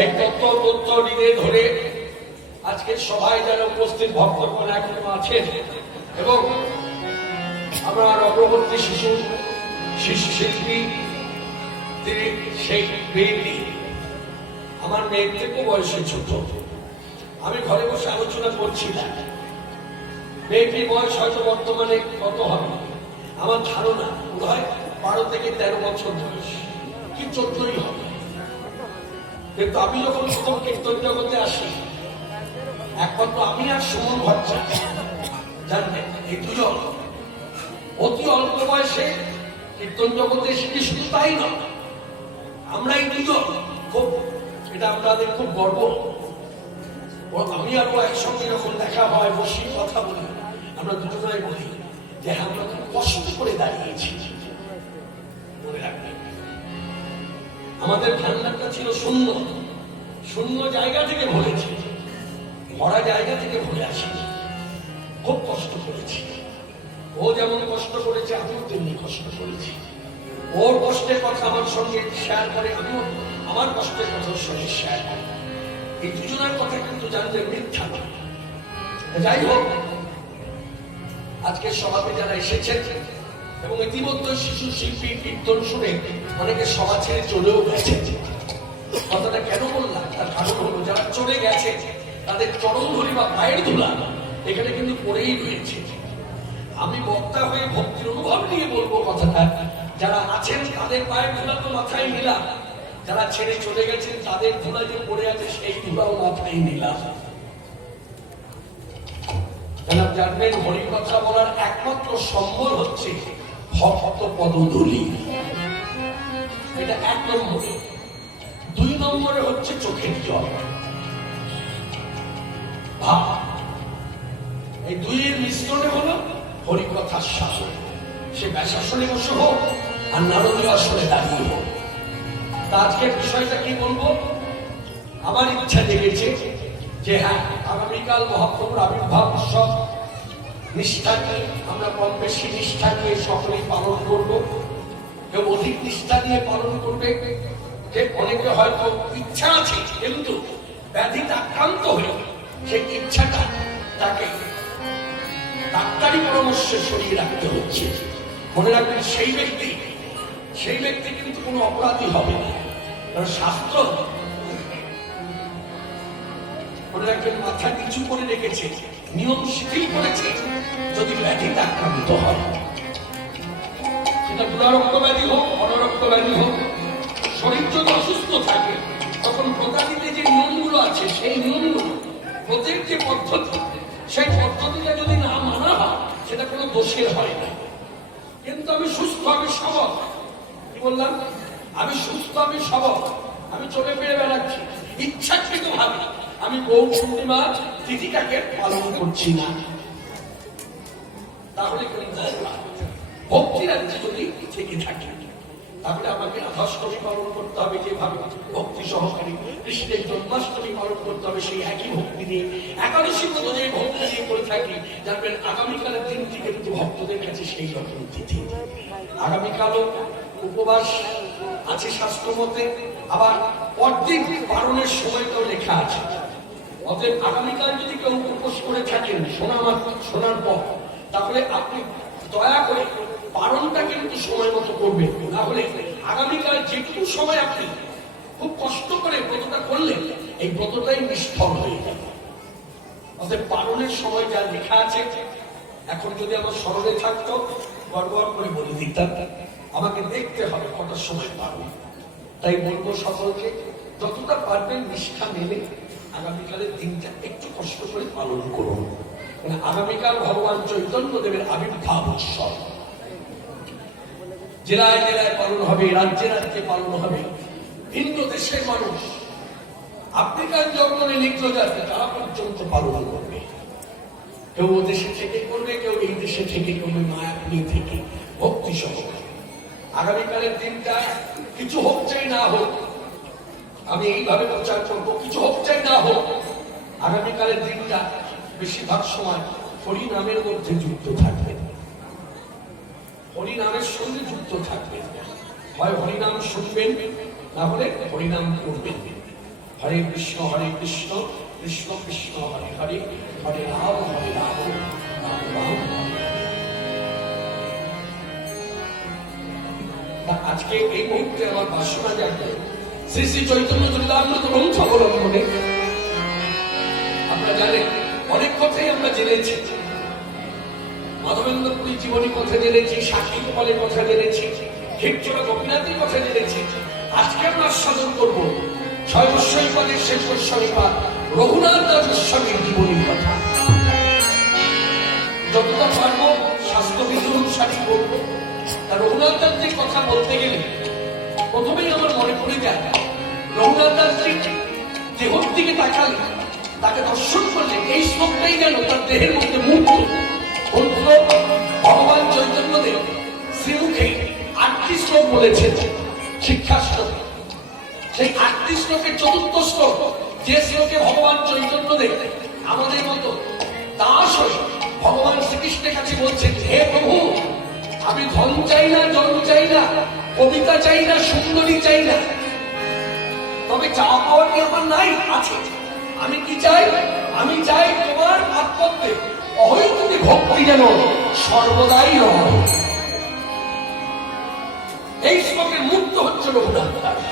এই তত্ত্ব তথ্য নিয়ে ধরে আজকে সবাই যারা উপস্থিত ভক্তগণ এখনো আছেন এবং আমার অগ্রবর্তী শিশু শিল্পী তিনি সেই মেয়েটি আমার মেয়ের থেকে বয়সে ছোট। আমি ঘরে বসে আলোচনা করছিলাম, মেয়েটির বয়স হয়তো বর্তমানে কত হবে আমার ধারণা বোধ হয় 12 থেকে 13 বছর বয়স, কি 14ই হবে। কিন্তু আমি যখন প্রথম কীর্তন জগতে আসি, একমাত্র আমি আর সুমন ভট্টা জানবেন, এই দুজন অতি অল্প বয়সে কীর্তন জগতে এসেছি। শুধু তাই নয়, আমরা এই দুজন খুব, এটা আমাদের খুব গর্ব। আমি আর ও একসঙ্গে যখন দেখা হয়, বসি, কথা বলি, আমরা দুজনাই বলি যে আমরা খুব কষ্ট করে দাঁড়িয়েছি। মনে রাখবেন, আমাদের ভান্ডারটা ছিল শূন্য, শূন্য জায়গা থেকে ভরেছি, ভরা জায়গা থেকে ভরে আসি। খুব কষ্ট করেছি, ও যেমন কষ্ট করেছে আমিও তেমনি কষ্ট করেছি। ওর কষ্টের কথা আমার সঙ্গে শেয়ার করে, আমিও আমার কষ্টের কথা ওর সঙ্গে শেয়ার করি। এই দুজনের কথা কিন্তু জানতে মিথ্যা নয়। যাই হোক, আজকে সভাতে যারা এসেছেন এবং ইতিমধ্যে শিশু শিল্পী কীর্তন শুনে অনেকে সভা ছেড়ে চলেও গেছে। কথাটা কেন বললাম, তার কারণ হলো যারা চলে গেছে তাদের চরণ ধরি বা পায়ের ধুলা এখানে কিন্তু পড়েই রয়েছে। আমি বক্তা হয়ে ভক্তির অনুভব নিয়ে বলবো কথাটা, যারা আছেন তাদের পায়ের ধুলা তো মাথায় নিলাম, যারা ছেড়ে চলে গেছেন তাদের ধুলা যে পড়ে আছে সেই ধুলাও মাথায় নিলাম। জানবেন, হরির কথা বলার একমাত্র সম্বল হচ্ছে ভক্ত পদধূলি, এটা 1 নম্বরে। 2 নম্বরে হচ্ছে চোখের জল। এই 2 এর মিশ্রণে হলো হরিকথার শাসন। সে ব্যাসাসনে বসে হোক আর নারদীয় আসনে দাঁড়িয়ে হোক। তা আজকের বিষয়টা কি বলবো, আমার ইচ্ছা জেগেছে যে হ্যাঁ, আগামীকাল মহাপ্রভুর আবির্ভাব উৎসব নিষ্ঠা নিয়ে আমরা কম বেশি নিষ্ঠা নিয়ে সকলেই পালন করব। কেউ অধিক নিষ্ঠা নিয়ে পালন করবে, যে অনেকে হয়তো ইচ্ছা আছে কিন্তু ব্যাধিতে আক্রান্ত হয়ে সেই ইচ্ছাটা তাকে ডাক্তারি পরামর্শে সরিয়ে রাখতে হচ্ছে। মনে রাখবেন, সেই ব্যক্তি কিন্তু কোনো অপরাধী হবে না, কারণ শাস্ত্র মনে রাখবেন মাথা নিচু করে রেখেছে, নিয়ম শিথিল করেছে। যদি ব্যাধিতে আক্রান্ত হয়, সেটা দুরারোগ্য ব্যাধি হোক, অনারোগ্য ব্যাধি হোক, শরীর যদি অসুস্থ থাকে, তখন প্রতারিতে যে নিয়মগুলো আছে সেই নিয়মগুলো, প্রত্যেক যে পদ্ধতি, সেই পদ্ধতিটা যদি না মানা হয় সেটা কোনো দোষের হয় না। কিন্তু আমি সুস্থ, আমি সবল, কি বললাম, আমি সুস্থ, আমি সবল, আমি চলে ফিরে বেড়াচ্ছি, ইচ্ছাকৃত ভাবে আমি গৌর পূর্ণিমা তিথিটাকে পালন করছি না, তাহলে ভক্তির রাজ্যে যদি থেকে থাকে, তাহলে আমাকে রাধাষ্টমী পালন করতে হবে যেভাবে ভক্তি সহকারী, কৃষ্ণের জন্মাষ্টমী পালন করতে হবে সেই একই ভক্তি নিয়ে, একাদশী মতো যে ভক্তি নিয়ে করে থাকি। জানবেন, আগামীকালের দিনটি কিন্তু ভক্তদের কাছে সেই রকম তিথি। আগামীকালও উপবাস আছে শাস্ত্র মতে, আবার পরদিন পালনের সময়টাও লেখা আছে। অতএব আগামীকাল যদি কেউ উপোস করে থাকেন শোনার পর, তাহলে আপনি দয়া করে পালনটা কিন্তু সময় মতো করবেন, না হলে আগামীকাল যেটুকু সময় আপনি খুব কষ্ট করে ব্রতটা করলেন, এই ব্রতটাই নিষ্ফল হয়ে যাবে। অতএব পালনের সময় যা লেখা আছে, এখন যদি আমার স্মরণে থাকতো গর্ব করে বলে দিতাম, আমাকে দেখতে হবে কটার সময় পালন। তাই বলবো সকলকে, যতটা পারবেন নিষ্ঠা মেনে আগামীকালের দিনটা একটু কষ্ট করে পালন করুন। আগামীকাল ভগবান চৈতন্য দেবের আবির্ভাব উৎসব জেলায় জেলায় পালন হবে, রাজ্যে রাজ্যে পালন হবে। ভিন্ন দেশের মানুষ, আফ্রিকান জন্মনে লিপ্ত যাতে তারা পর্যন্ত পালন করবে। কেউ ও দেশে থেকে করবে, কেউ এই দেশে থেকে করবে, মায়াপুরী থেকে ভক্তি সহকারে। আগামীকালের দিনটা কিছু হোক চাই না হোক, আমি এইভাবে প্রচার করবো, কিছু হোক চাই না হোক, আগামীকালের দিনটা বেশিরভাগ সময় হরি নামের মধ্যে যুক্ত থাকবে, হরি নামের সঙ্গে যুক্ত থাকবে। হয় হরিনাম শুনবেন, না হলে হরিনাম করবেন। হরে কৃষ্ণ কৃষ্ণ কৃষ্ণ হরে হরে, হরে রাম রাম রাম। আজকে এই মুহূর্তে আমার বাসনা জানতে শ্রী শ্রী চৈতন্য চরিতামৃত গ্রন্থ অবলম্বনে আপনারা জানেন অনেক কথাই আমরা জেনেছি। মাধবেন্দ্রপুরী জীবনী কথা জেনেছি, সাক্ষী গোপালের কথা জেনেছি, ক্ষীরচোরা গোপীনাথের কথা জেনেছি। আজকে আমরা আস্বাদন করবো ছয় গোস্বামীপাদের শেষ গোস্বামীপাদ রঘুনাথ দাস গোস্বামীর জীবনীর কথা। যতটা পারবো স্বাস্থ্যবিধি অনুসারী করবো। তা রঘুনাথ দাসজির কথা বলতে গেলে প্রথমেই আমার মনে পড়ে যায় রঘুনাথ দাসজির দেহর দিকে তাকালে, তাকে দর্শন করলে এই শ্লোকটাই যেন তার দেহের মধ্যে মুক্ত। ভগবান চৈতন্যদেব শ্রীমুখে 8টি শ্লোক বলেছেন শিক্ষা শ্লোক। সেই 8টি শ্লোকের 4র্থ শ্লোক, যে শ্লোকে ভগবান চৈতন্যদেব আমাদের মতো দাস হয়ে ভগবান শ্রীকৃষ্ণের কাছে বলছেন, হে প্রভু, আমি ধন চাই না, জন চাই না, কবিতা চাই না, সুন্দরী চাই না, তবে চাওয়া পাওয়া কি আমার নাই? আছে। আমি কি চাই? আমি চাই তোমার আত্মত্বে অহৈতুকী ভক্তি যেন সর্বদাই রয়। এই শ্লোকের মুক্ত হচ্ছে রঘুনাথ দাস।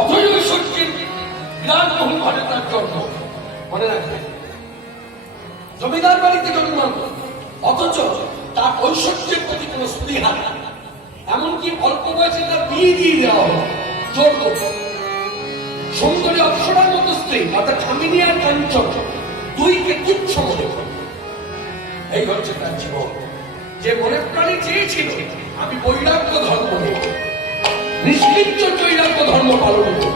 অথৈ ঐশ্বর্যের বিরাট বহু ঘরে তার জন্ম, মনে রাখবেন। জমিদার বাড়িতে জন্মান্ত, অথচ তার ঐশ্বর্যের প্রতি কোন স্পৃহা নেই। এমনকি অল্প বয়সে তার বিয়ে দিয়ে দেওয়া হলো জোর করে। সুন্দরী অপ্সরার মতো স্ত্রী অর্থাৎ কামিনী আর কাঞ্চন দুইকে তুচ্ছ মনে করে। এই হচ্ছে তার জীবন। যে মনে প্রাণী চেয়েছিল আমি বৈরাগ্য ধর্ম নেব, নিষ্কিঞ্চ বৈরাগ্য ধর্ম পালন করব।